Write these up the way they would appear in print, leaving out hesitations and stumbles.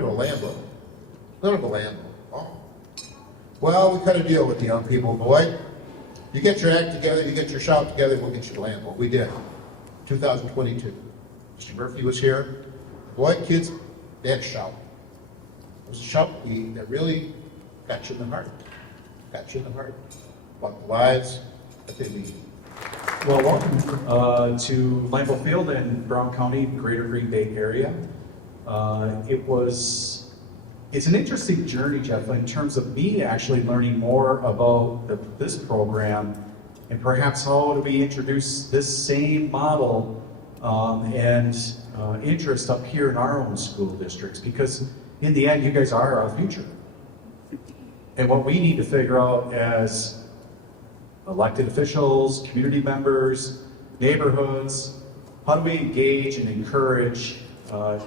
going to Lambeau. Going to Lambeau. Oh. Well, we cut a deal with the young people. Boy, you get your act together, you get your shout together, we'll get you to Lambeau. We did. 2022. Mr. Murphy was here. Boy, kids, they had a shout. It was a shout that really got you in the heart. Got you in the heart. About the lives that they lead. Well, welcome to Lambeau Field in Brown County, Greater Green Bay area. It's an interesting journey, Jeff, in terms of me actually learning more about this program and perhaps how do we introduce this same model and interest up here in our own school districts, because in the end, you guys are our future. And what we need to figure out as elected officials, community members, neighborhoods, how do we engage and encourage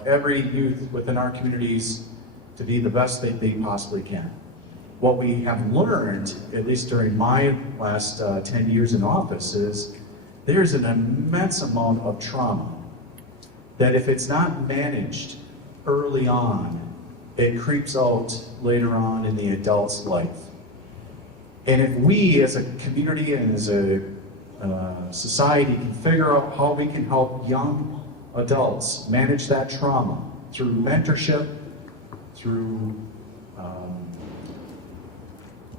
every youth within our communities to be the best they possibly can. What we have learned, at least during my last 10 years in office, is there's an immense amount of trauma that if it's not managed early on, it creeps out later on in the adult's life. And if we as a community and as a society can figure out how we can help young adults manage that trauma through mentorship, through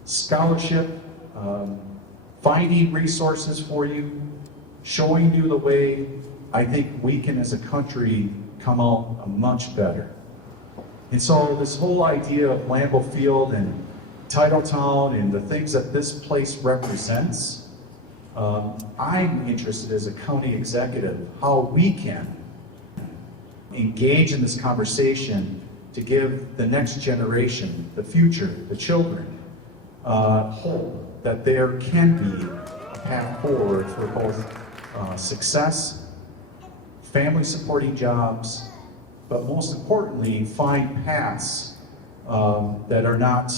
scholarship, finding resources for you, showing you the way, I think we can as a country come out much better. And so this whole idea of Lambeau Field and Titletown and the things that this place represents, I'm interested as a county executive how we can engage in this conversation to give the next generation, the future, the children, hope that there can be a path forward for both success, family supporting jobs, but most importantly, find paths that are not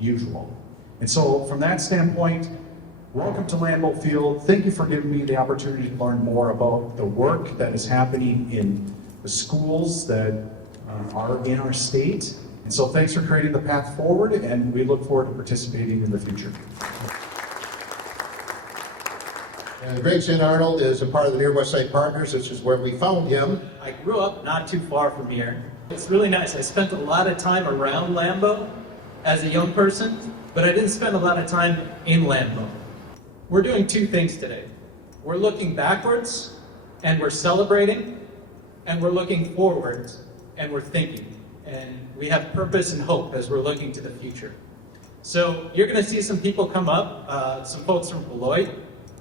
usual. And so from that standpoint, welcome to Lambeau Field. Thank you for giving me the opportunity to learn more about the work that is happening in the schools that are in our state. And so thanks for creating the path forward, and we look forward to participating in the future. And Greg St. Arnold is a part of the Near West Side Partners, which is where we found him. I grew up not too far from here. It's really nice. I spent a lot of time around Lambeau as a young person, but I didn't spend a lot of time in Lambeau. We're doing two things today. We're looking backwards, and we're celebrating, and we're looking forward, and we're thinking. And we have purpose and hope as we're looking to the future. So you're going to see some people come up, some folks from Beloit,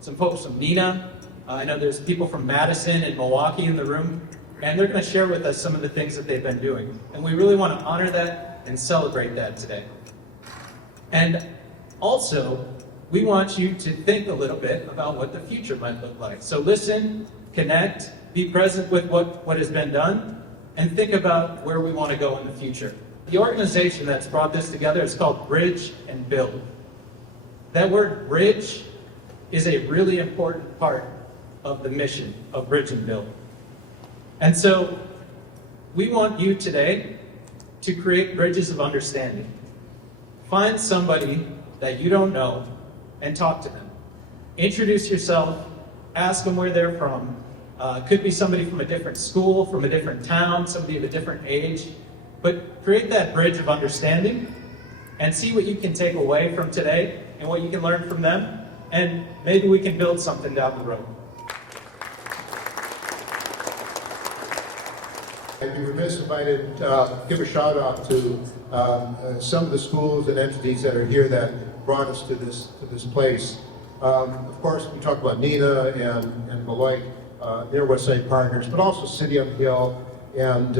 some folks from Neenah. I know there's people from Madison and Milwaukee in the room, and they're going to share with us some of the things that they've been doing. And we really want to honor that and celebrate that today. And also, we want you to think a little bit about what the future might look like. So listen, connect, be present with what has been done, and think about where we want to go in the future. The organization that's brought this together is called Bridge and Build. That word bridge is a really important part of the mission of Bridge and Build. And so we want you today to create bridges of understanding. Find somebody that you don't know and talk to them. Introduce yourself, ask them where they're from. Could be somebody from a different school, from a different town, somebody of a different age. But create that bridge of understanding and see what you can take away from today and what you can learn from them. And maybe we can build something down the road. I'd be remiss if I didn't give a shout out to some of the schools and entities that are here that brought us to this place. Of course, we talked about Neenah and Beloit, Near West Side Partners, but also City on the Hill and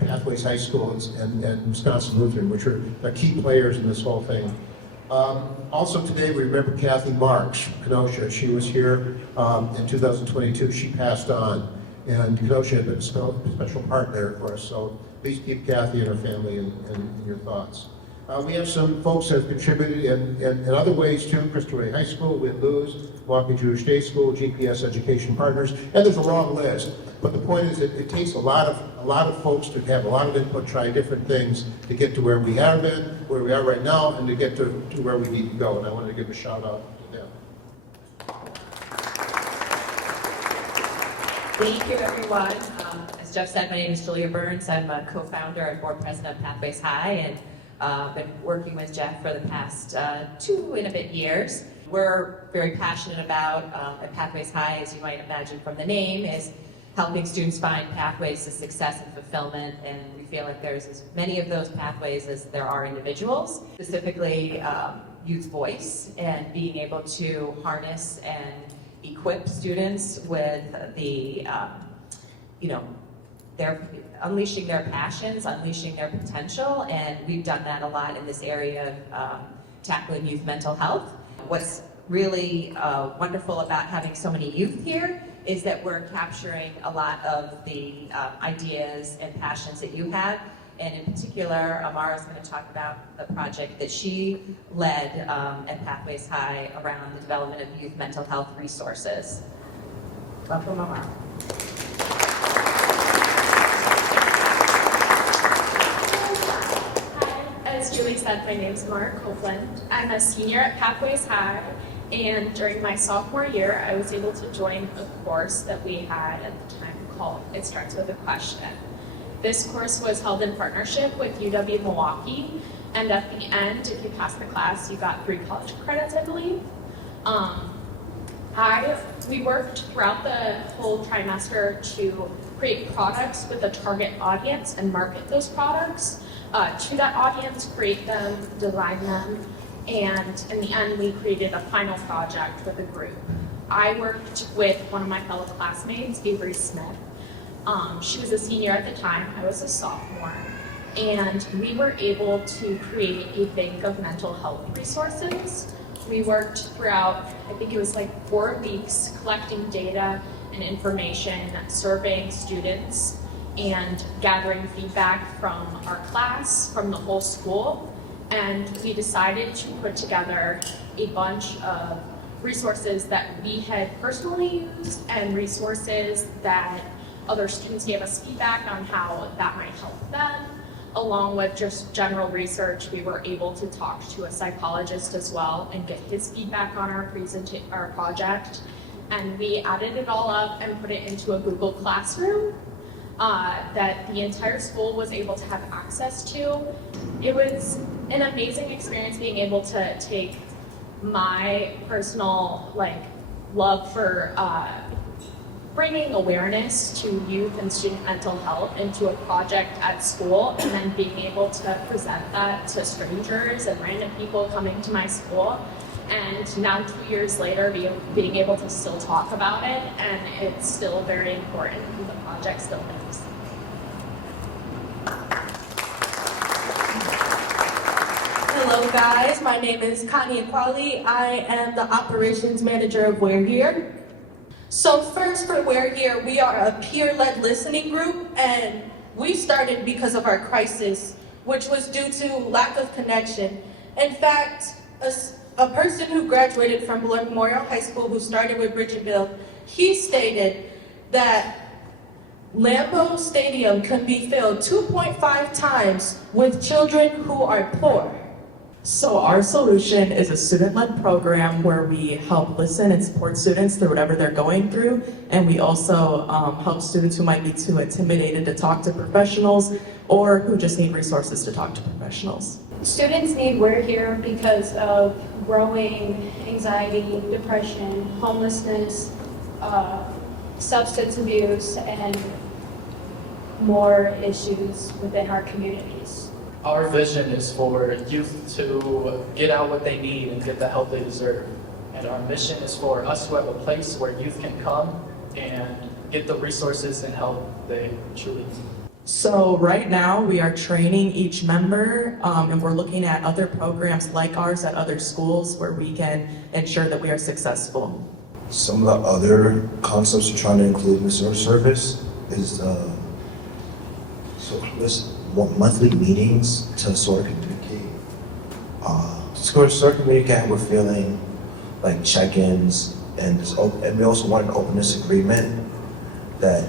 Pathways High School and Wisconsin Lutheran, which are key players in this whole thing. Also today we remember Kathy Marks from Kenosha. She was here in 2022. She passed on, and Kenosha had been a special partner for us. So please keep Kathy and her family in your thoughts. We have some folks that have contributed in other ways too. Crystal Ray High School, Win Lose, Milwaukee Jewish Day School, GPS Education Partners, and there's a long list. But the point is that it takes a lot of folks to have a lot of input, try different things to get to where we have been, where we are right now, and to get to where we need to go. And I wanted to give a shout out to them. Thank you, everyone. As Jeff said, my name is Julia Burns. I'm a co-founder and board president of Pathways High, and been working with Jeff for the past 2 and a bit years. We're very passionate about, at Pathways High, as you might imagine from the name, is helping students find pathways to success and fulfillment, and we feel like there's as many of those pathways as there are individuals, specifically youth voice, and being able to harness and equip students with the, they're unleashing their passions, unleashing their potential, and we've done that a lot in this area of tackling youth mental health. What's really wonderful about having so many youth here is that we're capturing a lot of the ideas and passions that you have, and in particular, Amara is going to talk about the project that she led at Pathways High around the development of youth mental health resources. Welcome, Amara. As Julie said, my name is Mara Copeland. I'm a senior at Pathways High, and during my sophomore year, I was able to join a course that we had at the time called It Starts With a Question. This course was held in partnership with UW-Milwaukee, and at the end, if you passed the class, you got 3 college credits, I believe. We worked throughout the whole trimester to create products with a target audience and market those products to that audience, create them, design them, and in the end, we created a final project with a group. I worked with one of my fellow classmates, Avery Smith. She was a senior at the time, I was a sophomore, and we were able to create a bank of mental health resources. We worked throughout, I think it was like 4 weeks, collecting data and information, surveying students, and gathering feedback from our class, from the whole school. And we decided to put together a bunch of resources that we had personally used and resources that other students gave us feedback on how that might help them. Along with just general research, we were able to talk to a psychologist as well and get his feedback on our project. And we added it all up and put it into a Google Classroom that the entire school was able to have access to. It was an amazing experience being able to take my personal love for bringing awareness to youth and student mental health into a project at school, and then being able to present that to strangers and random people coming to my school. And now 2 years later, being able to still talk about it, and it's still very important, and the project still is. Hello guys, my name is Connie Aquali. I am the operations manager of We're Here. So first for We're Here, we are a peer-led listening group, and we started because of our crisis, which was due to lack of connection. In fact, a person who graduated from Beloit Memorial High School who started with Bridgetville, he stated that Lambeau Stadium can be filled 2.5 times with children who are poor. So our solution is a student-led program where we help listen and support students through whatever they're going through, and we also help students who might be too intimidated to talk to professionals or who just need resources to talk to professionals. Students need We're Here because of growing anxiety, depression, homelessness, substance abuse, and more issues within our communities. Our vision is for youth to get out what they need and get the help they deserve. And our mission is for us to have a place where youth can come and get the resources and help they truly need. So right now we are training each member and we're looking at other programs like ours at other schools where we can ensure that we are successful. Some of the other concepts we're trying to include in the service is monthly meetings to sort of communicate Committee can have a feeling like check-ins and we also want an openness agreement that,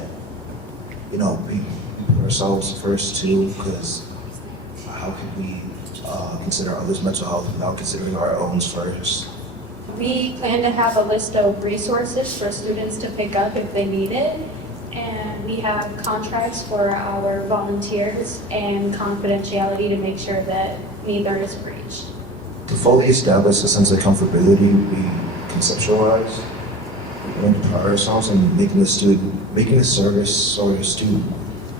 you know, we put ourselves first too, because how can we consider others' mental health without considering our own first? We plan to have a list of resources for students to pick up if they need it. And we have contracts for our volunteers and confidentiality to make sure that neither is breached. To fully establish a sense of comfortability, we conceptualize and pride ourselves in making the service or student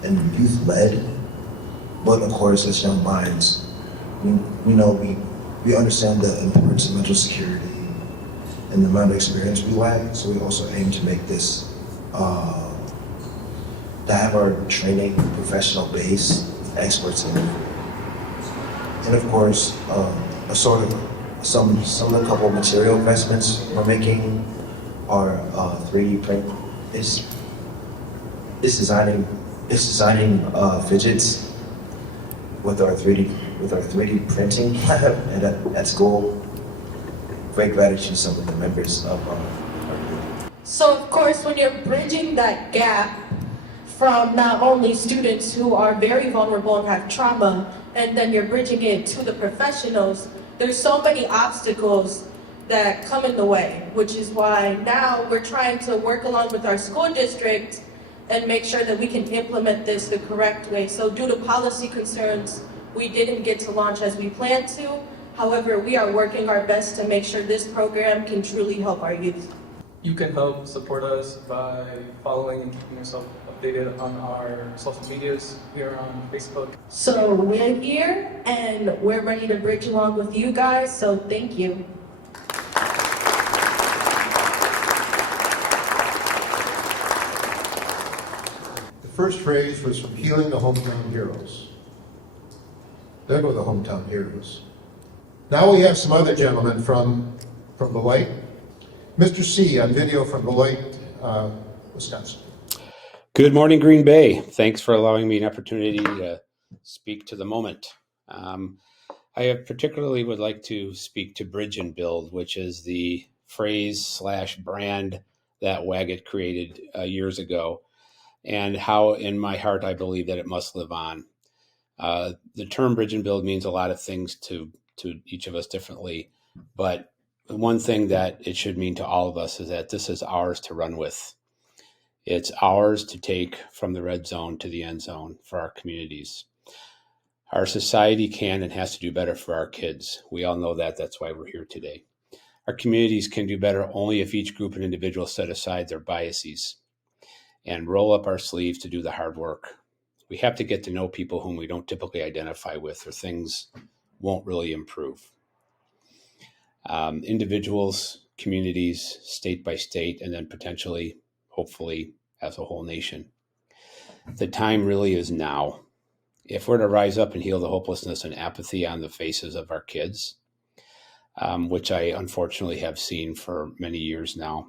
and youth-led, but of course, as young minds, we understand the importance of mental security and the amount of experience we lack, so we also aim to make this, to have our training professional base with experts in it. And of course, some of the couple of material investments we're making are 3D print. It's designing fidgets with our 3D printing at school. Great gratitude to some of the members of our group. So of course, when you're bridging that gap from not only students who are very vulnerable and have trauma, and then you're bridging it to the professionals, there's so many obstacles that come in the way, which is why now we're trying to work along with our school district and make sure that we can implement this the correct way. So due to policy concerns, we didn't get to launch as we planned to. However, we are working our best to make sure this program can truly help our youth. You can help support us by following and keeping yourself updated on our social medias here on Facebook. So we're here and we're ready to bridge along with you guys, so thank you. The first phrase was from Healing the Hometown Heroes. There go the hometown heroes. Now we have some other gentlemen from Beloit. Mr. C on video from Beloit, Wisconsin. Good morning, Green Bay. Thanks for allowing me an opportunity to speak to the moment. I particularly would like to speak to Bridge and Build, which is the phrase/brand that WAGET created years ago, and how in my heart I believe that it must live on. The term Bridge and Build means a lot of things to each of us differently, but one thing that it should mean to all of us is that this is ours to run with. It's ours to take from the red zone to the end zone for our communities. Our society can and has to do better for our kids. We all know that. That's why we're here today. Our communities can do better only if each group and individual set aside their biases and roll up our sleeves to do the hard work. We have to get to know people whom we don't typically identify with, or things won't really improve. Individuals, communities, state by state, and then potentially, hopefully, as a whole nation. The time really is now. If we're to rise up and heal the hopelessness and apathy on the faces of our kids, which I unfortunately have seen for many years now,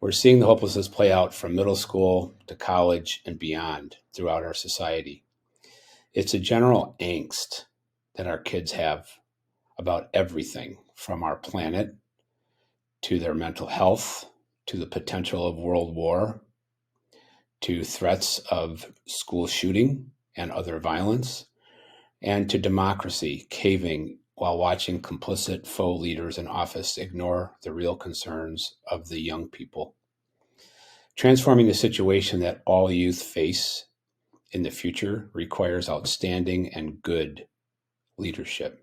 we're seeing the hopelessness play out from middle school to college and beyond throughout our society. It's a general angst that our kids have about everything from our planet to their mental health, to the potential of world war, to threats of school shooting and other violence, and to democracy caving while watching complicit faux leaders in office ignore the real concerns of the young people. Transforming the situation that all youth face in the future requires outstanding and good leadership.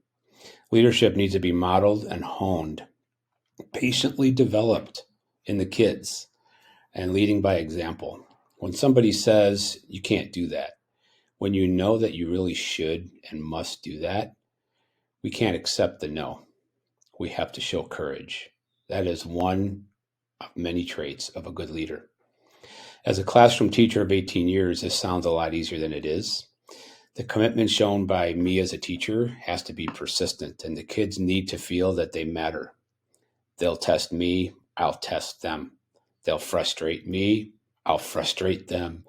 Leadership needs to be modeled and honed, patiently developed in the kids, and leading by example. When somebody says you can't do that, when you know that you really should and must do that, we can't accept the no. We have to show courage. That is one of many traits of a good leader. As a classroom teacher of 18 years, this sounds a lot easier than it is. The commitment shown by me as a teacher has to be persistent, and the kids need to feel that they matter. They'll test me, I'll test them. They'll frustrate me, I'll frustrate them.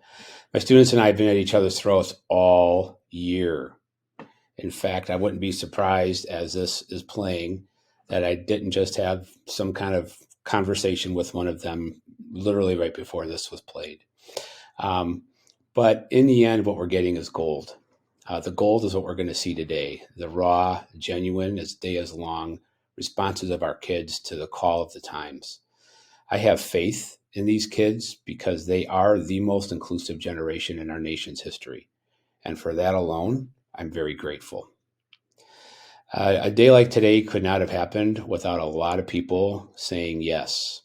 My students and I have been at each other's throats all year. In fact, I wouldn't be surprised as this is playing that I didn't just have some kind of conversation with one of them literally right before this was played. But in the end, what we're getting is gold. The gold is what we're going to see today. The raw, genuine, as day is long responses of our kids to the call of the times. I have faith in these kids because they are the most inclusive generation in our nation's history. And for that alone, I'm very grateful. A day like today could not have happened without a lot of people saying yes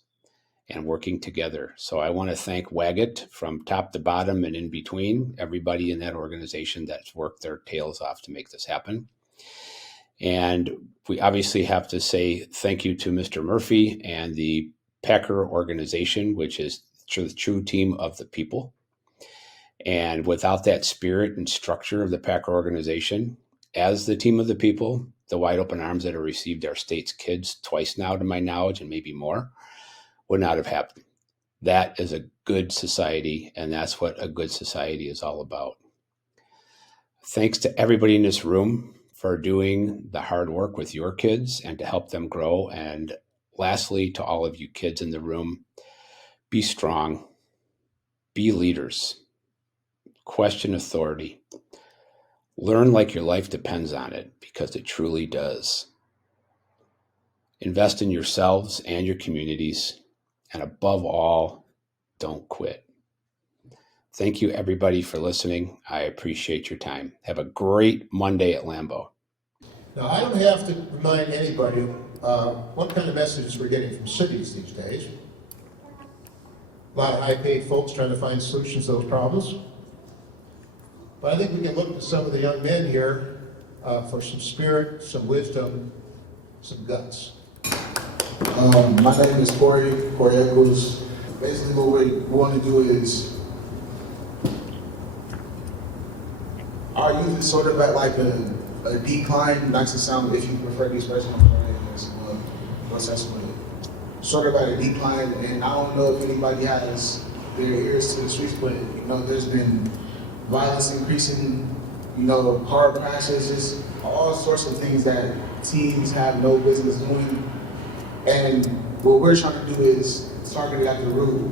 and working together. So I want to thank WAGET from top to bottom and in between, everybody in that organization that's worked their tails off to make this happen. And we obviously have to say thank you to Mr. Murphy and the Packer organization, which is the true team of the people. And without that spirit and structure of the Packer organization, as the team of the people, the wide open arms that have received our state's kids twice now, to my knowledge, and maybe more, would not have happened. That is a good society, and that's what a good society is all about. Thanks to everybody in this room for doing the hard work with your kids and to help them grow. And lastly, to all of you kids in the room, be strong, be leaders, question authority, learn like your life depends on it, because it truly does. Invest in yourselves and your communities, and above all, don't quit. Thank you, everybody, for listening. I appreciate your time. Have a great Monday at Lambeau. Now, I don't have to remind anybody what kind of messages we're getting from cities these days. A lot of high-paid folks trying to find solutions to those problems. But I think we can look to some of the young men here for some spirit, some wisdom, some guts. My name is Corey Eccles. Basically what we want to do is, our youth is sort of at like a decline, not to sound, if you prefer the expression, what's that word? Sort of at a decline, and I don't know if anybody has their ears to the streets, but you know, there's been violence increasing, you know, car crashes, just all sorts of things that teens have no business doing. And what we're trying to do is target it at the root.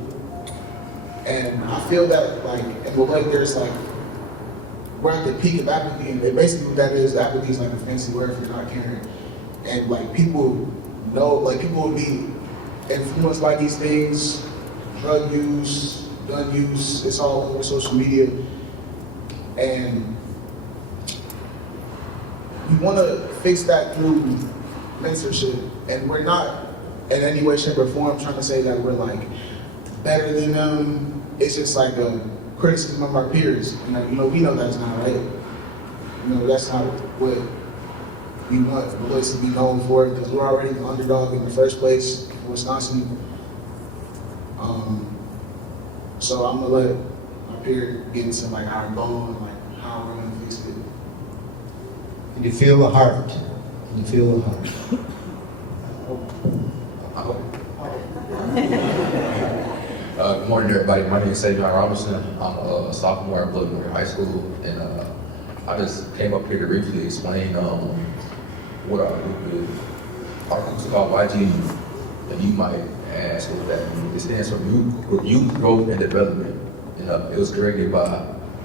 And I feel that, like, in the way there's like, we're at the peak of apathy, and basically what that is, apathy is like a fancy word for not caring. And like, people know, like, people will be influenced by these things, drug use, gun use, it's all over social media. And we want to fix that through mentorship. And we're not in any way, shape, or form trying to say that we're like better than them. It's just like a criticism of our peers. And you know, we know that's not right. You know, that's not what we want the place to be known for, because we're already the underdog in the first place in Wisconsin. So I'm gonna let my peer get into like our goal and like how we're gonna fix it. And you feel the heart. And you feel the heart. Good morning, everybody. My name is Savion Robinson. I'm a sophomore at Beloit High School, and I just came up here to briefly explain what our group is. Our group is called WAGET, and you might ask what that means. It stands for Youth Growth and Development. And it was created by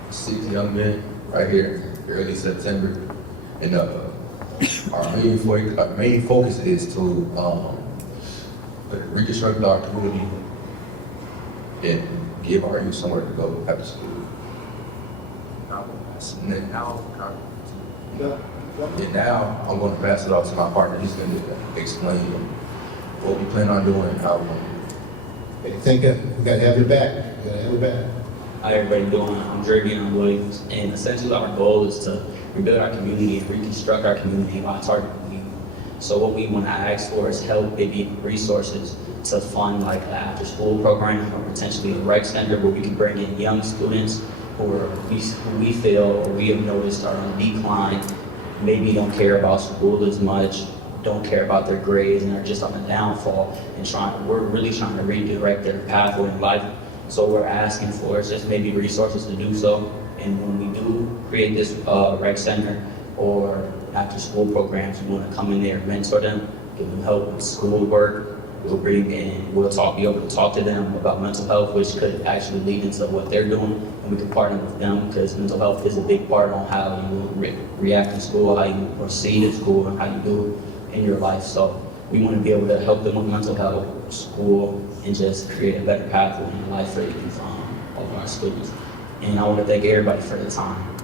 6 young men right here, early September. And our main focus is to reconstruct our community and give our youth somewhere to go after school. And now I'm going to pass it off to my partner. He's going to explain what we plan on doing and how we're going to do it. I think we got to have your back. We got to have your back. How everybody doing? I'm Dravion Williams, and essentially our goal is to rebuild our community and reconstruct our community by targeting youth. So what we want to ask for is help, maybe resources to fund like the after school program or potentially a rec center where we can bring in young students who we feel or we have noticed are on decline, maybe don't care about school as much, don't care about their grades, and are just on the downfall, and we're really trying to redirect their pathway in life. So we're asking for is just maybe resources to do so. And when we do create this rec center or after school programs. We want to come in there and mentor them, give them help with schoolwork. We'll be able to talk to them about mental health, which could actually lead into what they're doing, and we can partner with them because mental health is a big part on how you react in school, how you proceed in school, and how you do in your life. So we want to be able to help them with mental health, school, and just create a better pathway in life for all of our students. And I want to thank everybody for the time.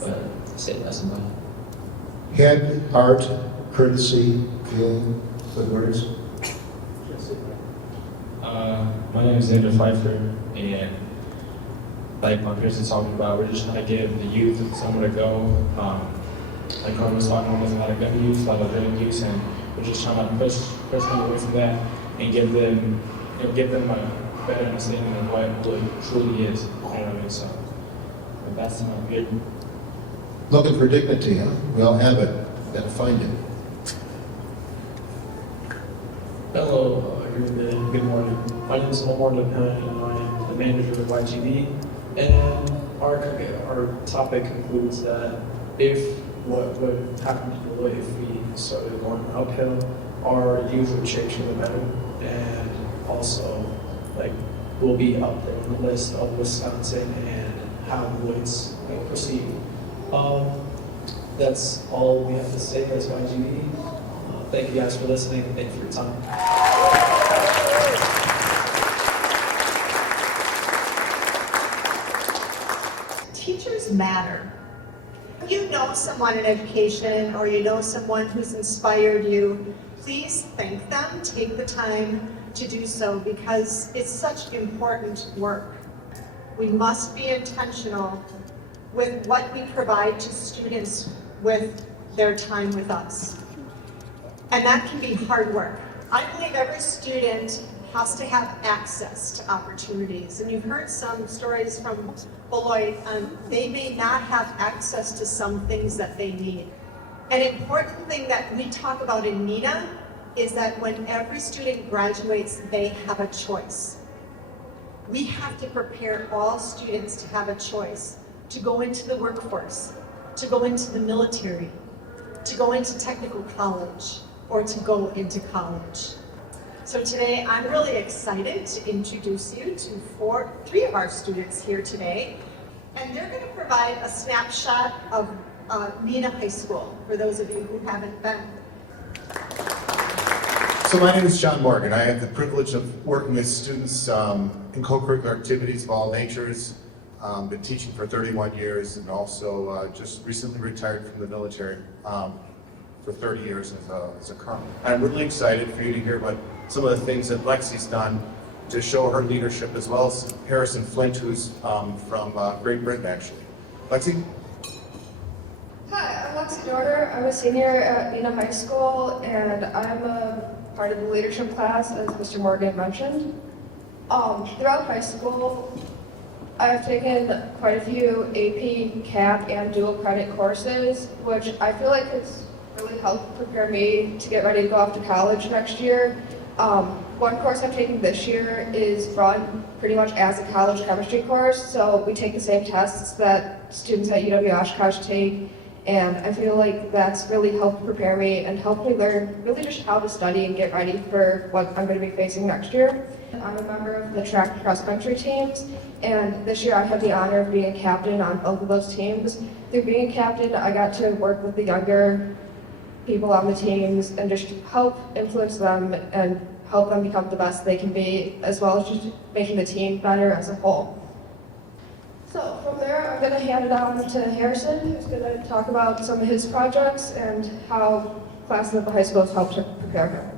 But I say that's about it. Head, art, courtesy, feeling, good words. My name is Xander Pfeiffer, and like my peers are talking about, we're just trying to give the youth somewhere to go. Like Carter was talking about, there's a lot of gun youth, a lot of living youth, and we're just trying to push them away from that and give them a better understanding of what it truly is. You know what I mean? So that's my big. Looking for dignity, huh? We all have it. Gotta find it. Hello, good morning. My name is Lambeau and I'm the manager of WAGET. And our topic concludes that if what would happen to Beloit if we started going uphill, our youth would change for the better. And also, like, we'll be up there on the list of Wisconsin and how Beloit's will proceed. That's all we have to say as WAGET. Thank you guys for listening. Thank you for your time. Teachers matter. If you know someone in education or you know someone who's inspired you, please thank them. Take the time to do so because it's such important work. We must be intentional with what we provide to students with their time with us. And that can be hard work. I believe every student has to have access to opportunities. And you've heard some stories from Beloit, they may not have access to some things that they need. An important thing that we talk about in Neenah is that when every student graduates, they have a choice. We have to prepare all students to have a choice, to go into the workforce, to go into the military, to go into technical college, or to go into college. So today, I'm really excited to introduce you to three of our students here today, and they're going to provide a snapshot of Neenah High School, for those of you who haven't been. So my name is John Morgan. I have the privilege of working with students in co-curricular activities of all natures. Been teaching for 31 years and also just recently retired from the military for 30 years as a colonel. I'm really excited for you to hear about some of the things that Lexi's done to show her leadership, as well as Harrison Flint, who's from Great Britain, actually. Lexi? Hi, I'm Lexi Dorder. I'm a senior at Neenah High School, and I'm a part of the leadership class, as Mr. Morgan mentioned. Throughout high school, I've taken quite a few AP, CAP, and dual credit courses, which I feel like has really helped prepare me to get ready to go off to college next year. One course I'm taking this year is run pretty much as a college chemistry course, so we take the same tests that students at UW-Oshkosh take, and I feel like that's really helped prepare me and helped me learn really just how to study and get ready for what I'm going to be facing next year. I'm a member of the track and cross-country teams, and this year I had the honor of being captain on both of those teams. Through being captain, I got to work with the younger people on the teams and just help influence them and help them become the best they can be, as well as just making the team better as a whole. So from there, I'm going to hand it on to Harrison, who's going to talk about some of his projects and how classes at the high school has helped to prepare him.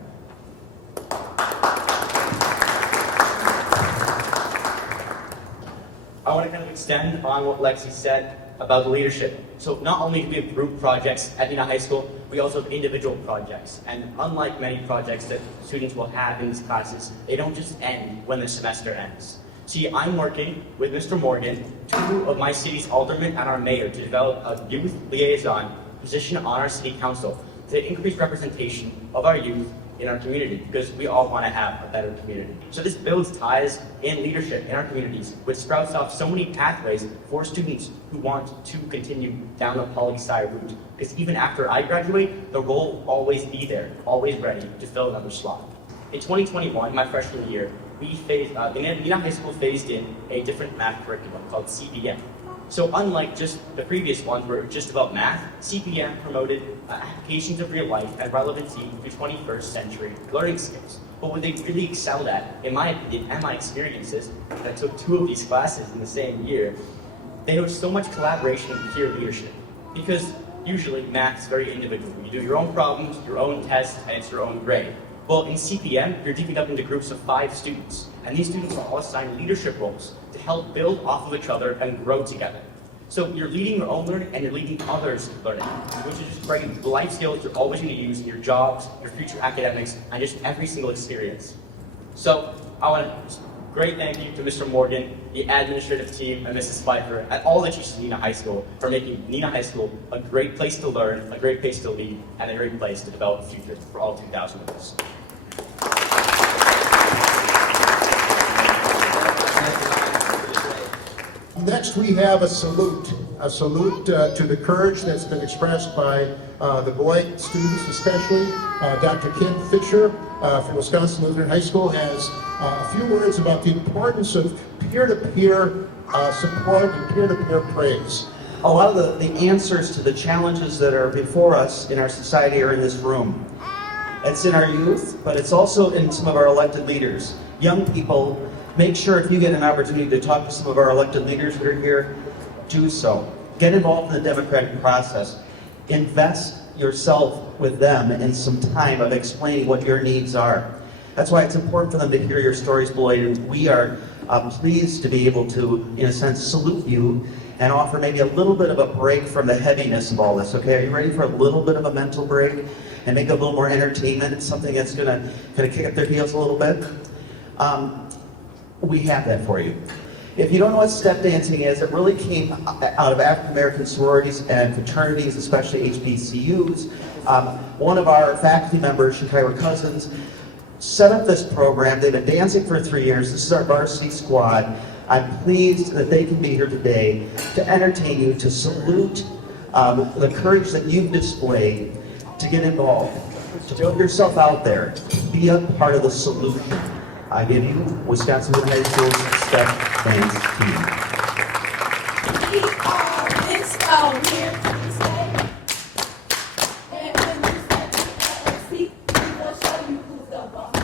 I want to kind of extend on what Lexi said about leadership. So not only do we have group projects at Neenah High School, we also have individual projects. And unlike many projects that students will have in these classes, they don't just end when the semester ends. See, I'm working with Mr. Morgan, two of my city's aldermen and our mayor, to develop a youth liaison position on our city council to increase representation of our youth in our community because we all want to have a better community. So this builds ties in leadership in our communities, which sprouts off so many pathways for students who want to continue down the poli-sci route. Because even after I graduate, the role will always be there, always ready to fill another slot. In 2021, my freshman year, the Neenah High School phased in a different math curriculum called CPM. So unlike just the previous ones where it was just about math, CPM promoted applications of real life and relevancy to 21st century learning skills. But what they really excelled at, in my opinion, and my experiences, I took 2 of these classes in the same year, they had so much collaboration and peer leadership. Because usually math is very individual. You do your own problems, your own tests, and it's your own grade. Well, in CPM, you're divided up into groups of 5 students, and these students are all assigned leadership roles to help build off of each other and grow together. So you're leading your own learning and you're leading others' learning, which is just great life skills you're always going to use in your jobs, your future academics, and just every single experience. So I want to great thank you to Mr. Morgan, the administrative team, and Mrs. Pfeiffer, and all the teachers at Neenah High School for making Neenah High School a great place to learn, a great place to lead, and a great place to develop a future for all 2,000 of us. Next, we have a salute to the courage that's been expressed by the Beloit students, especially. Dr. Kim Fisher from Wisconsin Lutheran High School has a few words about the importance of peer-to-peer support and peer-to-peer praise. A lot of the answers to the challenges that are before us in our society are in this room. It's in our youth, but it's also in some of our elected leaders. Young people, make sure if you get an opportunity to talk to some of our elected leaders that are here, do so. Get involved in the democratic process. Invest yourself with them in some time of explaining what your needs are. That's why it's important for them to hear your stories, Beloit, and we are pleased to be able to, in a sense, salute you and offer maybe a little bit of a break from the heaviness of all this, okay? Are you ready for a little bit of a mental break and make a little more entertainment, something that's gonna kick up their heels a little bit? We have that for you. If you don't know what step dancing is, it really came out of African American sororities and fraternities, especially HBCUs. One of our faculty members, Shakira Cousins, set up this program. They've been dancing for 3 years. This is our varsity squad. I'm pleased that they can be here today to entertain you, to salute the courage that you've displayed to get involved, to put yourself out there, be a part of the solution. I give you Wisconsin High School's Step Dance Team. We are Disco here to stay. And when you step to LSC, we will show you who's the boss.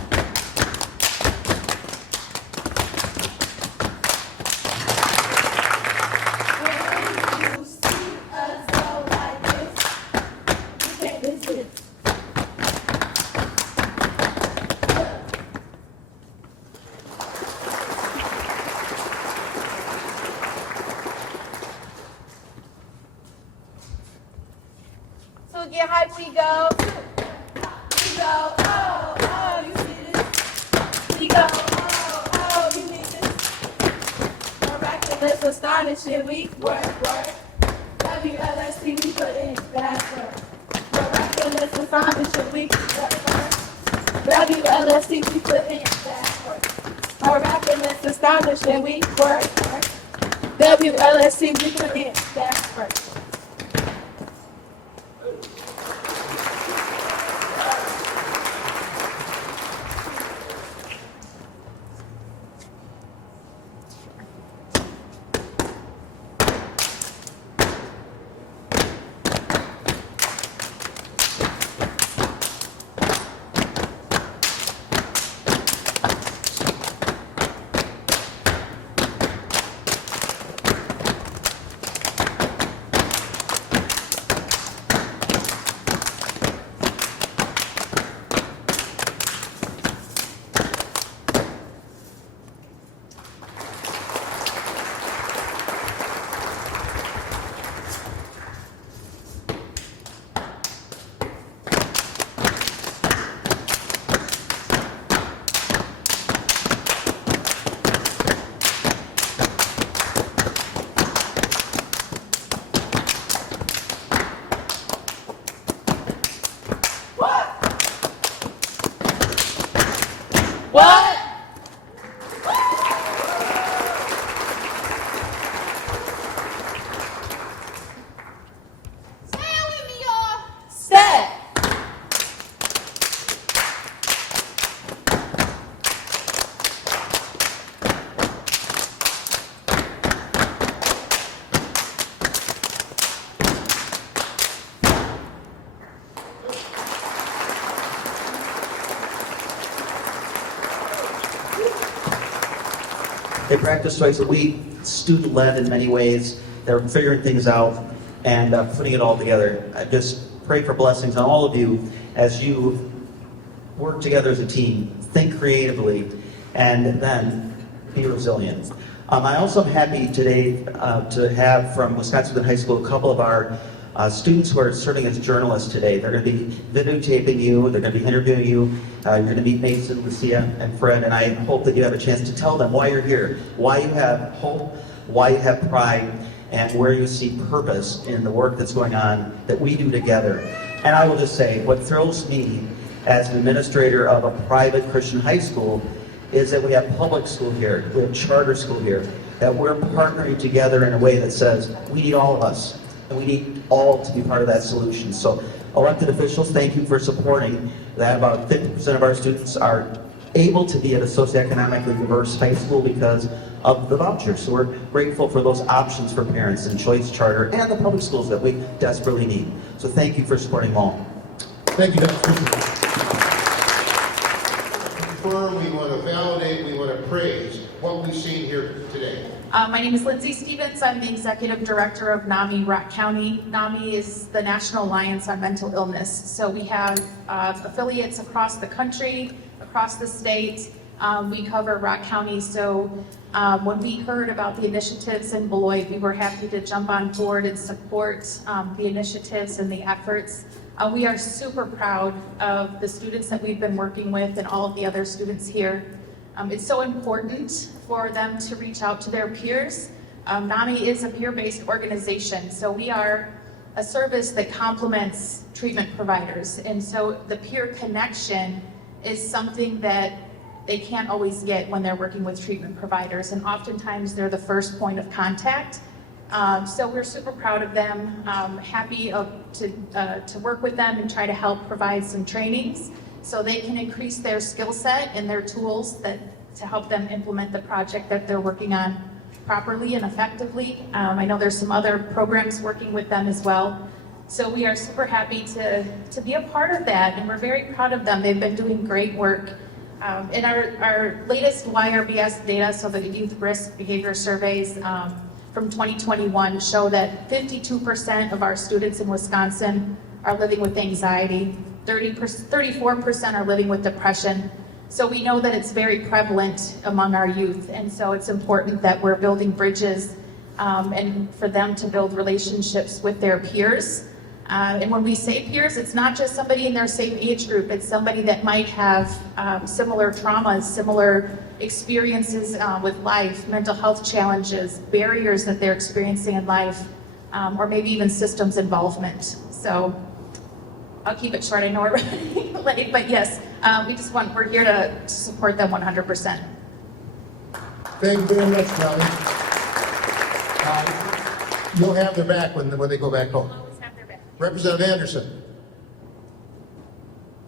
When you see us go like this, you can't resist. So get hype, we go. We go, oh, oh, you see this? We go, oh, oh, you need this? Miraculous, astonishing, we work. WLSC, we put in fast work. Miraculous, astonishing, we work. WLSC, we put in fast work. Miraculous, astonishing, we work. WLSC, we put in fast work. They practice twice a week, student-led in many ways. They're figuring things out and putting it all together. I just pray for blessings on all of you as you work together as a team, think creatively, and then be resilient. I also am happy today to have from Wisconsin High School a couple of our students who are serving as journalists today. They're going to be videotaping you, they're going to be interviewing you. You're going to meet Mason, Lucia, and Fred, and I hope that you have a chance to tell them why you're here, why you have hope, why you have pride, and where you see purpose in the work that's going on that we do together. And I will just say, what thrills me as an administrator of a private Christian high school is that we have public school here, we have charter school here, that we're partnering together in a way that says we need all of us, and we need all to be part of that solution. So elected officials, thank you for supporting that. About 50% of our students are able to be at a socioeconomically diverse high school because of the vouchers. So we're grateful for those options for parents and choice charter and the public schools that we desperately need. So thank you for supporting them all. Thank you, Dr. Confirm, we want to validate, we want to praise what we've seen here today. My name is Lindsay Stevens. I'm the Executive Director of NAMI Rock County. NAMI is the National Alliance on Mental Illness. So we have affiliates across the country, across the state. We cover Rock County. So when we heard about the initiatives in Beloit, we were happy to jump on board and support the initiatives and the efforts. We are super proud of the students that we've been working with and all of the other students here. It's so important for them to reach out to their peers. NAMI is a peer-based organization, so we are a service that complements treatment providers. And so the peer connection is something that they can't always get when they're working with treatment providers, and oftentimes they're the first point of contact. So we're super proud of them, happy to work with them and try to help provide some trainings so they can increase their skill set and their tools to help them implement the project that they're working on properly and effectively. I know there's some other programs working with them as well. So we are super happy to be a part of that, and we're very proud of them. They've been doing great work. In our latest YRBS data, so the youth risk behavior surveys from 2021 show that 52% of our students in Wisconsin are living with anxiety. 34% are living with depression. So we know that it's very prevalent among our youth, and so it's important that we're building bridges and for them to build relationships with their peers. And when we say peers, it's not just somebody in their same age group, it's somebody that might have similar traumas, similar experiences with life, mental health challenges, barriers that they're experiencing in life, or maybe even systems involvement. So I'll keep it short, I know we're running late, but yes, we're here to support them 100%. Thank you very much, Robin. You'll have their back when they go back home. Representative Anderson.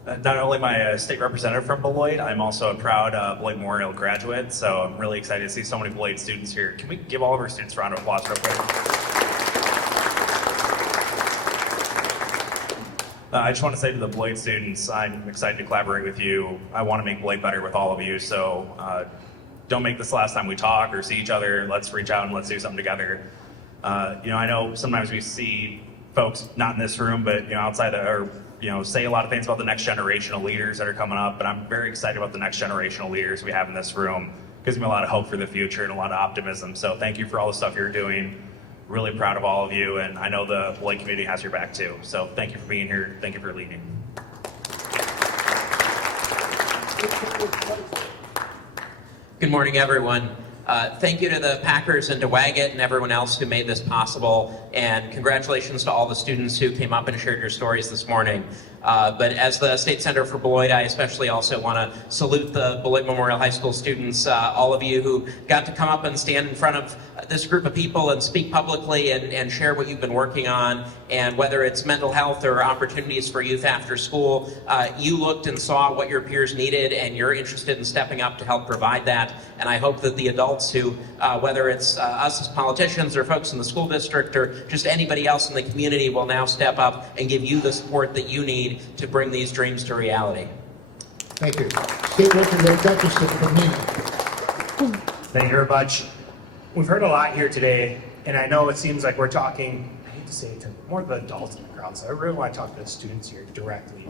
Not only am I a state representative from Beloit, I'm also a proud Beloit Memorial graduate, so I'm really excited to see so many Beloit students here. Can we give all of our students a round of applause real quick? I just want to say to the Beloit students, I'm excited to collaborate with you. I want to make Beloit better with all of you, so don't make this the last time we talk or see each other. Let's reach out and let's do something together. I know sometimes we see folks not in this room, but outside or say a lot of things about the next generation of leaders that are coming up, but I'm very excited about the next generation of leaders we have in this room. It gives me a lot of hope for the future and a lot of optimism. So thank you for all the stuff you're doing. Really proud of all of you, and I know the Beloit community has your back too. So thank you for being here. Thank you for leading. Good morning, everyone. Thank you to the Packers and to WAGET and everyone else who made this possible, and congratulations to all the students who came up and shared your stories this morning. But as the State Senator for Beloit, I especially also want to salute the Beloit Memorial High School students, all of you who got to come up and stand in front of this group of people and speak publicly and share what you've been working on. And whether it's mental health or opportunities for youth after school, you looked and saw what your peers needed, and you're interested in stepping up to help provide that. And I hope that the adults who, whether it's us as politicians or folks in the school district or just anybody else in the community, will now step up and give you the support that you need to bring these dreams to reality. Thank you. State Representative Dutchison from Neenah. Thank you very much. We've heard a lot here today, and I know it seems like we're talking, I hate to say it, to more of the adults in the crowd, so I really want to talk to the students here directly.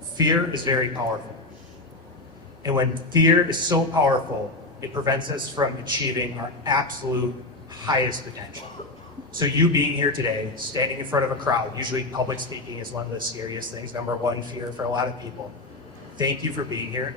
Fear is very powerful. And when fear is so powerful, it prevents us from achieving our absolute highest potential. So you being here today, standing in front of a crowd, usually public speaking is one of the scariest things, number one fear for a lot of people. Thank you for being here.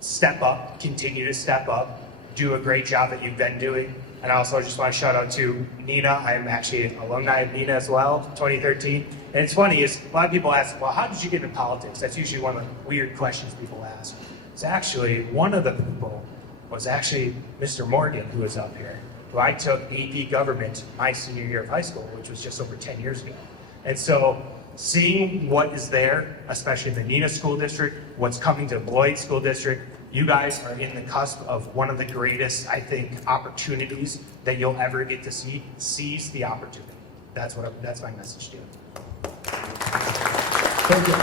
Step up, continue to step up, do a great job that you've been doing. And I also just want to shout out to Neenah. I'm actually an alumni of Neenah as well, 2013. And it's funny, is a lot of people ask, well, how did you get into politics? That's usually one of the weird questions people ask. It's actually, one of the people was actually Mr. Morgan, who was up here, who I took AP government my senior year of high school, which was just over 10 years ago. And so seeing what is there, especially in the Neenah School District, what's coming to Beloit School District, you guys are in the cusp of one of the greatest, I think, opportunities that you'll ever get to see. Seize the opportunity. That's my message to you. Thank you.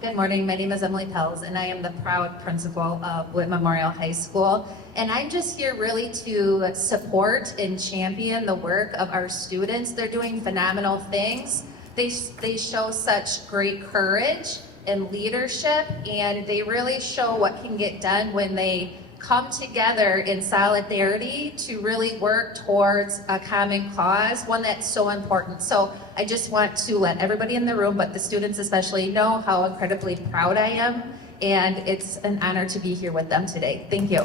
Good morning, my name is Emily Pels, and I am the proud principal of Whit Memorial High School. And I'm just here really to support and champion the work of our students. They're doing phenomenal things. They show such great courage and leadership, and they really show what can get done when they come together in solidarity to really work towards a common cause, one that's so important. So I just want to let everybody in the room, but the students especially, know how incredibly proud I am, and it's an honor to be here with them today. Thank you.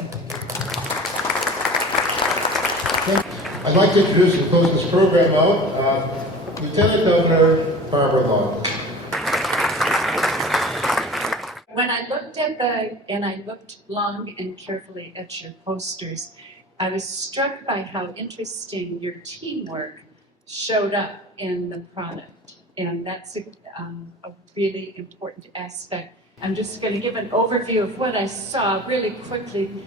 I'd like to introduce and close this program out, Lieutenant Governor Barbara Long. When I looked at I looked long and carefully at your posters, I was struck by how interesting your teamwork showed up in the product. And that's a really important aspect. I'm just going to give an overview of what I saw really quickly.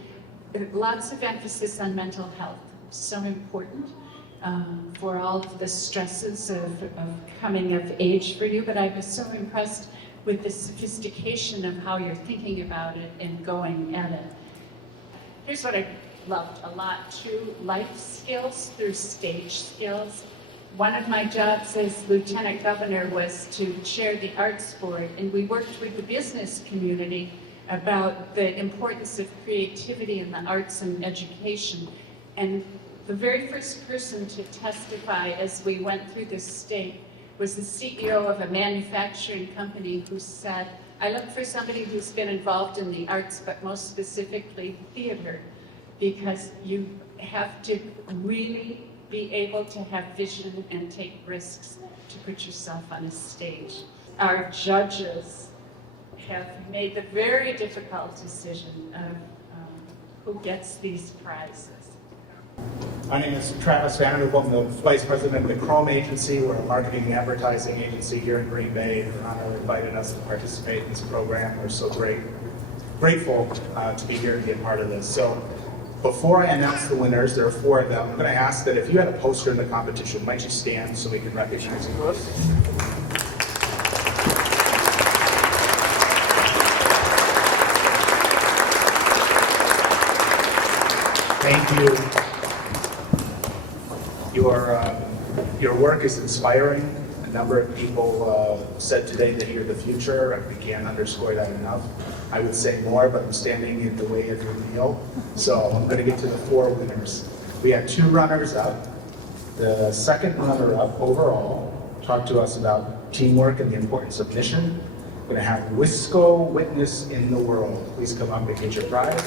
Lots of emphasis on mental health, so important for all of the stresses of coming of age for you, but I was so impressed with the sophistication of how you're thinking about it and going at it. Here's what I loved a lot too: life skills through stage skills. One of my jobs as Lieutenant Governor was to chair the Arts Board, and we worked with the business community about the importance of creativity in the arts and education. And the very first person to testify as we went through this state was the CEO of a manufacturing company who said, I look for somebody who's been involved in the arts, but most specifically theater, because you have to really be able to have vision and take risks to put yourself on a stage. Our judges have made the very difficult decision of who gets these prizes. My name is Travis Vanderbilt. I'm the Vice President of the Chrome Agency. We're a marketing and advertising agency here in Green Bay. Your Honor invited us to participate in this program. We're so grateful to be here and be a part of this. So before I announce the winners, there are 4 of them. I'm going to ask that if you had a poster in the competition, might you stand so we can recognize you? Thank you. Your work is inspiring. A number of people said today that you're the future, and we can't underscore that enough. I would say more, but I'm standing in the way of your meal. So I'm going to get to the 4 winners. We have 2 runners up. The second runner-up overall talked to us about teamwork and the importance of mission. We're going to have Wisco Witness in the World. Please come up and get your prize.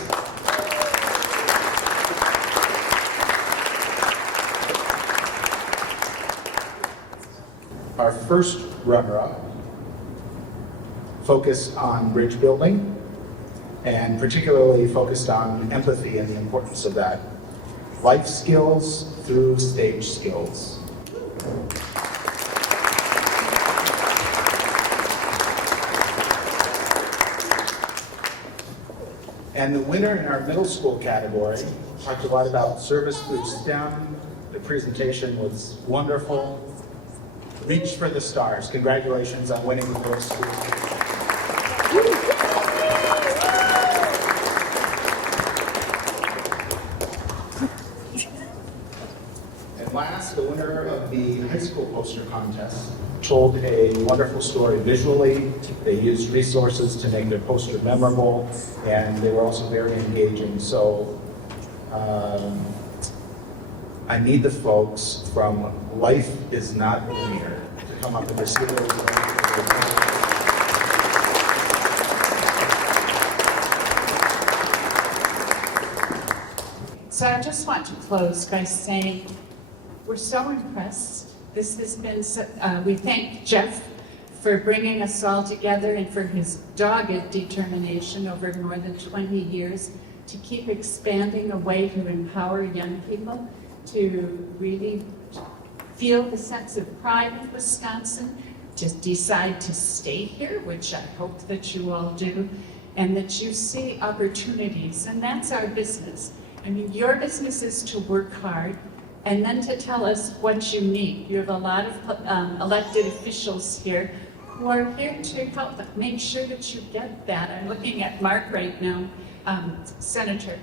Our first runner-up focused on bridge building, and particularly focused on empathy and the importance of that. Life skills through stage skills. And the winner in our middle school category talked a lot about service through STEM. The presentation was wonderful. Reach for the stars. Congratulations on winning the middle school. class, the winner of the high school poster contest, told a wonderful story visually. They used resources to make their poster memorable, and they were also very engaging. So I need the folks from Life is Not Linear to come up and receive those. So I just want to close by saying we're so impressed. This has been, we thank Jeff for bringing us all together and for his dogged determination over more than 20 years to keep expanding a way to empower young people to really feel the sense of pride in Wisconsin, to decide to stay here, which I hope that you all do, and that you see opportunities, and that's our business. I mean, your business is to work hard and then to tell us what you need. You have a lot of elected officials here who are here to help make sure that you get that. I'm looking at Mark right now, Senator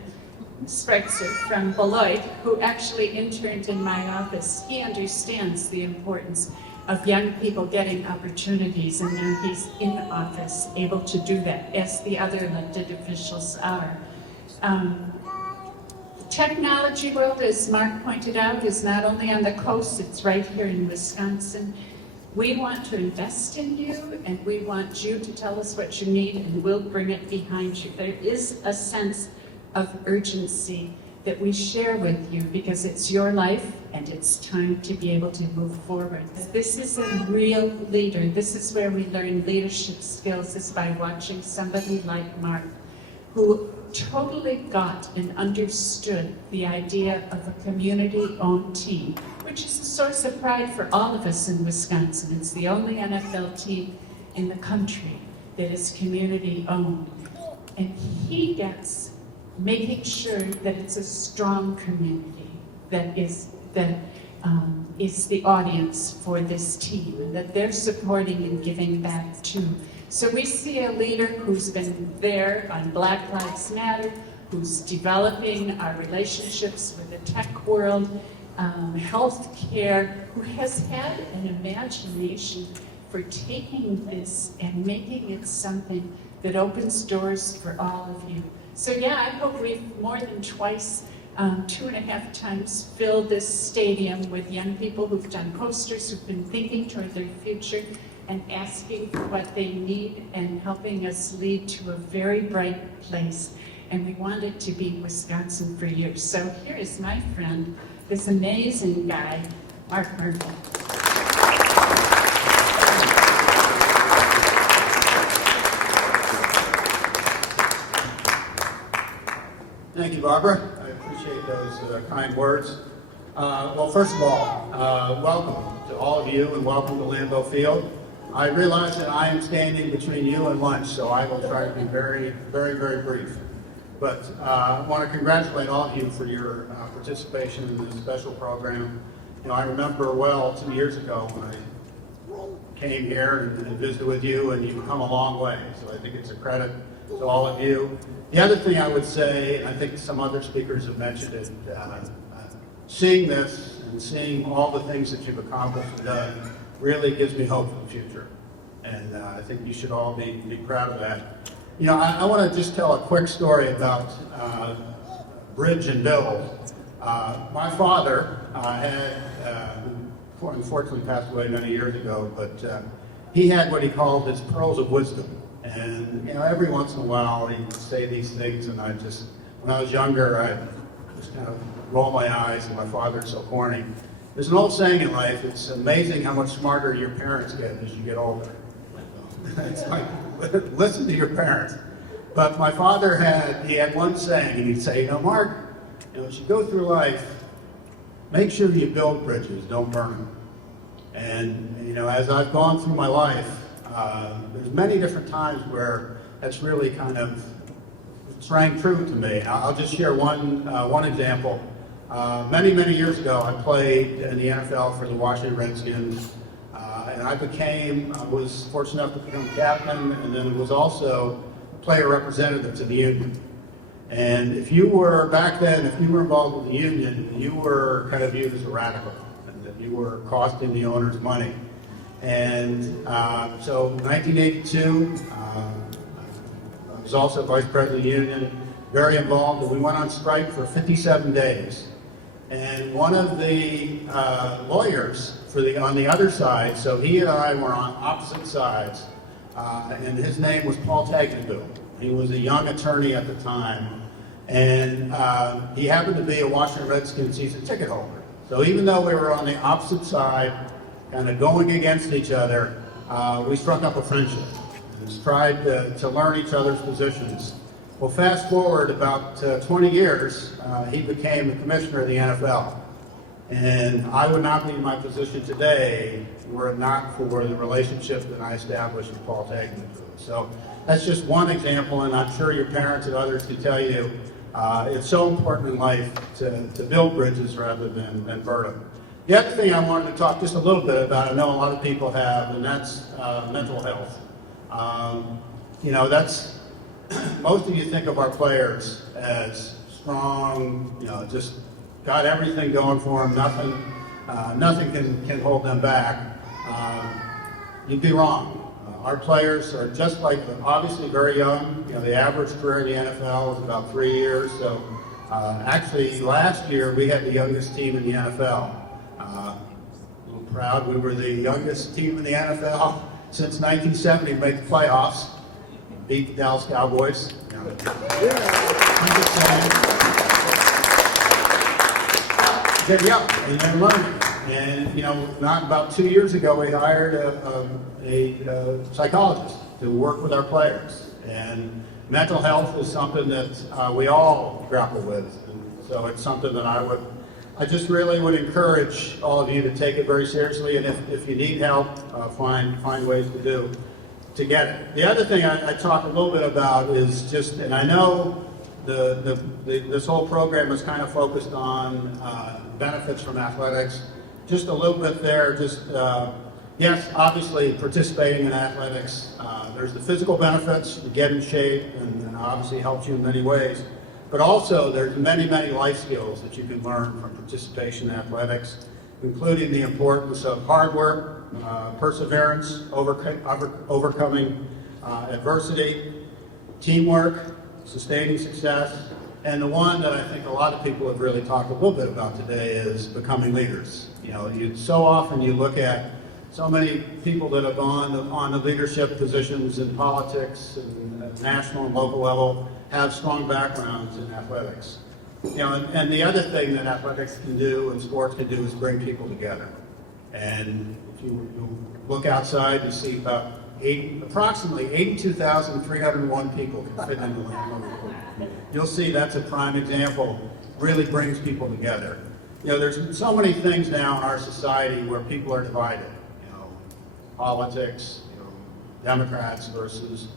Spreitzer from Beloit, who actually interned in my office. He understands the importance of young people getting opportunities, and now he's in office able to do that, as the other elected officials are. Technology world, as Mark pointed out, is not only on the coast, it's right here in Wisconsin. We want to invest in you, and we want you to tell us what you need, and we'll bring it behind you. There is a sense of urgency that we share with you because it's your life and it's time to be able to move forward. This is a real leader. This is where we learn leadership skills, is by watching somebody like Mark, who totally got and understood the idea of a community-owned team, which is a source of pride for all of us in Wisconsin. It's the only NFL team in the country that is community-owned. And he gets making sure that it's a strong community that is the audience for this team, and that they're supporting and giving back too. So we see a leader who's been there on Black Lives Matter, who's developing our relationships with the tech world, healthcare, who has had an imagination for taking this and making it something that opens doors for all of you. So yeah, I hope we've more than twice, 2.5 times filled this stadium with young people who've done posters, who've been thinking toward their future and asking for what they need and helping us lead to a very bright place. And we want it to be Wisconsin for years. So here is my friend, this amazing guy, Mark Murphy. Thank you, Barbara. I appreciate those kind words. Well, first of all, welcome to all of you and welcome to Lambeau Field. I realize that I am standing between you and lunch, so I will try to be very, very, very brief. But I want to congratulate all of you for your participation in this special program. You know, I remember well 2 years ago when I came here and visited with you, and you've come a long way. So I think it's a credit to all of you. The other thing I would say, and I think some other speakers have mentioned it, seeing this and seeing all the things that you've accomplished and done really gives me hope for the future. And I think you should all be proud of that. You know, I want to just tell a quick story about bridge and build. My father who unfortunately passed away many years ago, but he had what he called his pearls of wisdom. And, you know, every once in a while he would say these things, and when I was younger, I just kind of roll my eyes, and my father's so corny. There's an old saying in life, it's amazing how much smarter your parents get as you get older. It's like, listen to your parents. But my father had one saying, and he'd say, you know, Mark, you know, as you go through life, make sure you build bridges, don't burn them. And, you know, as I've gone through my life, there's many different times where that's really kind of rang true to me. I'll just share one example. Many years ago, I played in the NFL for the Washington Redskins, and I was fortunate enough to become captain, and then was also player representative to the union. And back then, if you were involved with the union, you were kind of viewed as a radical. and that you were costing the owners money. And so in 1982, I was also vice president of the union, very involved, and we went on strike for 57 days. And one of the lawyers on the other side, so he and I were on opposite sides, and his name was Paul Tagliabue. He was a young attorney at the time, and he happened to be a Washington Redskins season ticket holder. So even though we were on the opposite side, kind of going against each other, we struck up a friendship and tried to learn each other's positions. Well, fast forward about 20 years, he became the commissioner of the NFL. And I would not be in my position today were it not for the relationship that I established with Paul Tagliabue. So that's just one example, and I'm sure your parents and others can tell you it's so important in life to build bridges rather than burn them. The other thing I wanted to talk just a little bit about, I know a lot of people have, and that's mental health. You know, that's, most of you think of our players as strong, you know, just got everything going for them, nothing can hold them back. You'd be wrong. Our players are just like, obviously very young. You know, the average career in the NFL is about 3 years. So actually last year we had the youngest team in the NFL. A little proud, we were the youngest team in the NFL since 1970 to make the playoffs. Beat the Dallas Cowboys. I'm just saying. They're young and they're learning. And you know, not about 2 years ago, we hired a psychologist to work with our players. And mental health is something that we all grapple with. And so it's something that I just really would encourage all of you to take it very seriously. And if you need help, find ways to get it. The other thing I talk a little bit about is just, and I know this whole program is kind of focused on benefits from athletics. Just a little bit there, just, yes, obviously participating in athletics. There's the physical benefits, to get in shape, and obviously helps you in many ways. But also there's many, many life skills that you can learn from participation in athletics, including the importance of hard work, perseverance, overcoming adversity, teamwork, sustaining success, and the one that I think a lot of people have really talked a little bit about today is becoming leaders. You know, so often you look at so many people that have gone on the leadership positions in politics and national and local level have strong backgrounds in athletics. You know, and the other thing that athletics can do and sports can do is bring people together. And if you look outside, you see about approximately 82,301 people can fit into the Lambeau. You'll see that's a prime example, really brings people together. You know, there's so many things now in our society where people are divided. You know, politics, you know, Democrats versus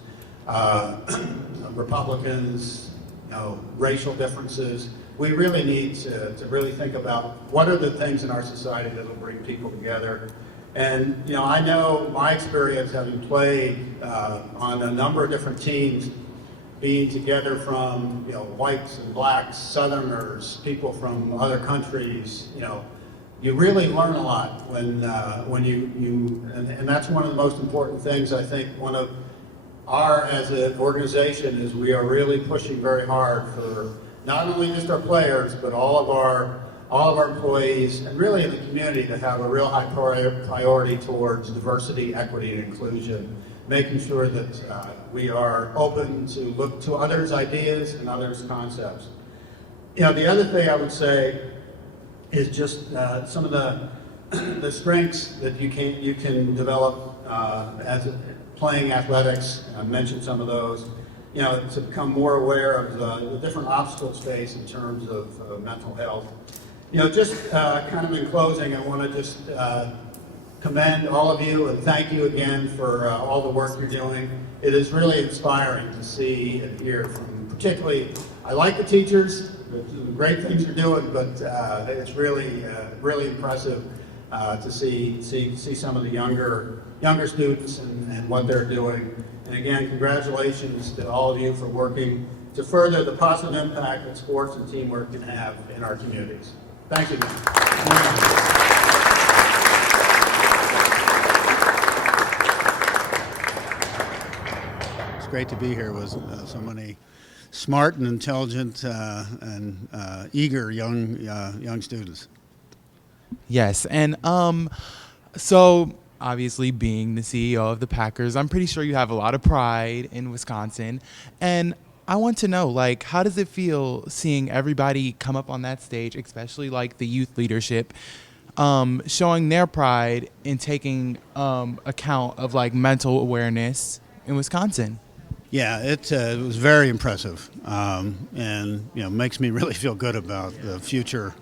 Republicans, you know, racial differences. We really need to really think about what are the things in our society that will bring people together. And, you know, I know my experience having played on a number of different teams, being together from, you know, whites and blacks, Southerners, people from other countries, you know, you really learn a lot when and that's one of the most important things. I think one of as an organization is we are really pushing very hard for not only just our players, but all of our employees, and really in the community, to have a real high priority towards diversity, equity, and inclusion, making sure that we are open to look to others' ideas and others' concepts. You know, the other thing I would say is just some of the strengths that you can develop as playing athletics. I mentioned some of those. You know, to become more aware of the different obstacles faced in terms of mental health. You know, just kind of in closing, I want to just commend all of you and thank you again for all the work you're doing. It is really inspiring to see and hear from, particularly, I like the teachers, the great things you're doing, but it's really, really impressive to see some of the younger students and what they're doing. And again, congratulations to all of you for working to further the positive impact that sports and teamwork can have in our communities. Thanks again. great to be here with so many smart and intelligent and eager young students. Yes, and so obviously being the CEO of the Packers, I'm pretty sure you have a lot of pride in Wisconsin, and I want to know, like, how does it feel seeing everybody come up on that stage, especially like the youth leadership, showing their pride in taking account of like mental awareness in Wisconsin? Yeah, it was very impressive, and makes me really feel good about the future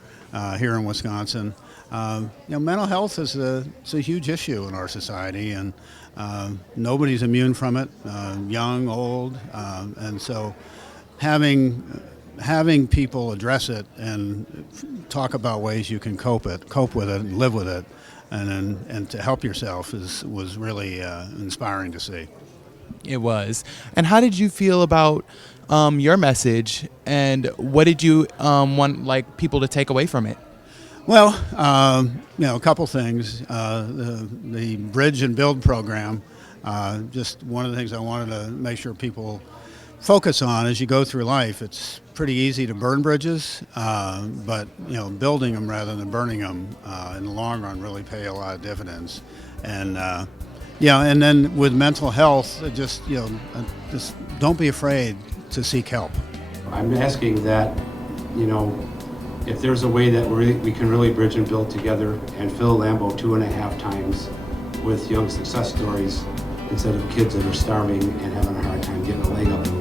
here in Wisconsin. Mental health is a huge issue in our society, and nobody's immune from it, young, old, and so having people address it and talk about ways you can cope with it, and live with it, and to help yourself was really inspiring to see. It was. And how did you feel about your message, and what did you want like people to take away from it? Well, a couple things. The Bridge and Build program, just one of the things I wanted to make sure people focus on as you go through life. It's pretty easy to burn bridges, but building them rather than burning them in the long run really pay a lot of dividends. And and then with mental health, just don't be afraid to seek help. I'm asking that, if there's a way that we can really bridge and build together and fill Lambeau 2.5 times with young success stories instead of kids that are starving and having a hard time getting a leg up in